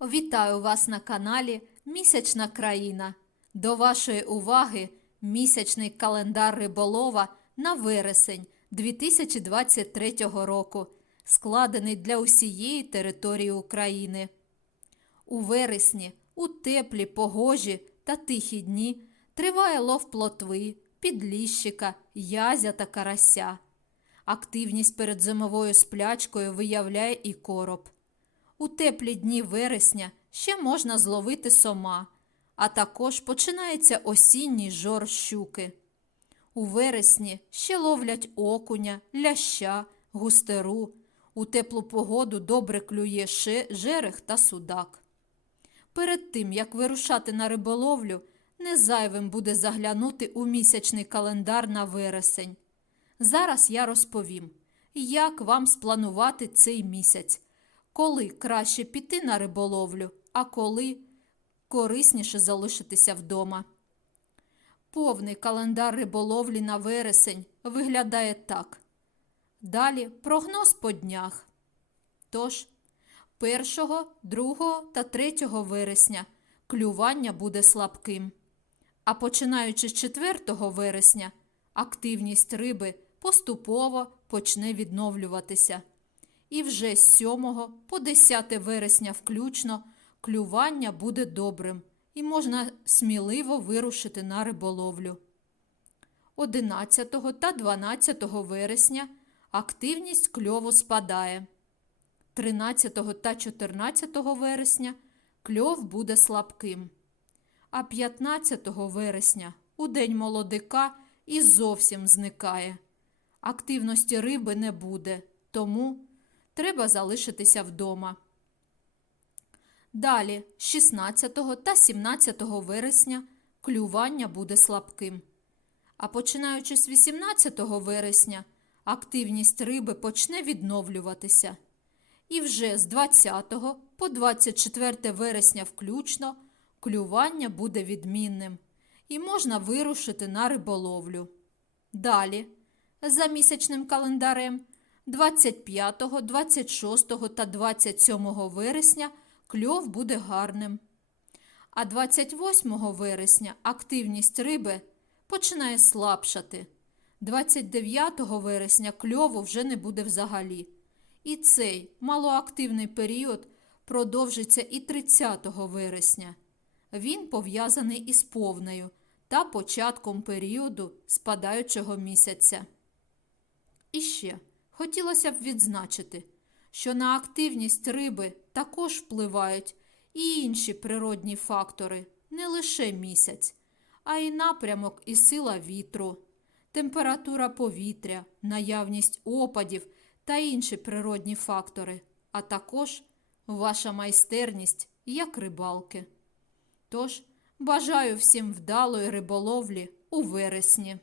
Вітаю вас на каналі Місячна країна. До вашої уваги місячний календар риболова на вересень 2023 року, складений для усієї території України. У вересні, у теплі, погожі та тихі дні триває лов плотви, підліщика, язя та карася. Активність перед зимовою сплячкою виявляє і короб. У теплі дні вересня ще можна зловити сома, а також починається осінній жор щуки. У вересні ще ловлять окуня, ляща, густеру. У теплу погоду добре клює ше- жерех та судак. Перед тим, як вирушати на риболовлю, не зайвим буде заглянути у місячний календар на вересень. Зараз я розповім, як вам спланувати цей місяць, коли краще піти на риболовлю, а коли корисніше залишитися вдома. Повний календар риболовлі на вересень виглядає так. Далі прогноз по днях. Тож, 1, 2 та 3 вересня клювання буде слабким. А починаючи з 4 вересня, активність риби поступово почне відновлюватися. І вже з 7 по 10 вересня включно клювання буде добрим і можна сміливо вирушити на риболовлю. 11 та 12 вересня активність кльову спадає. 13 та 14 вересня кльов буде слабким. А 15 вересня у день молодика і зовсім зникає. Активності риби не буде, тому треба залишитися вдома. Далі, 16 та 17 вересня клювання буде слабким. А починаючи з 18 вересня, активність риби почне відновлюватися. І вже з 20 по 24 вересня включно клювання буде відмінним і можна вирушити на риболовлю. Далі, за місячним календарем, 25, 26 та 27 вересня кльов буде гарним. А 28 вересня активність риби починає слабшати. 29 вересня кльову вже не буде взагалі. І цей малоактивний період продовжиться і 30 вересня. Він пов'язаний із повнею та початком періоду спадаючого місяця. І ще хотілося б відзначити, що на активність риби також впливають і інші природні фактори, не лише місяць, а й напрямок і сила вітру, температура повітря, наявність опадів та інші природні фактори, а також ваша майстерність як рибалки. Тож бажаю всім вдалої риболовлі у вересні.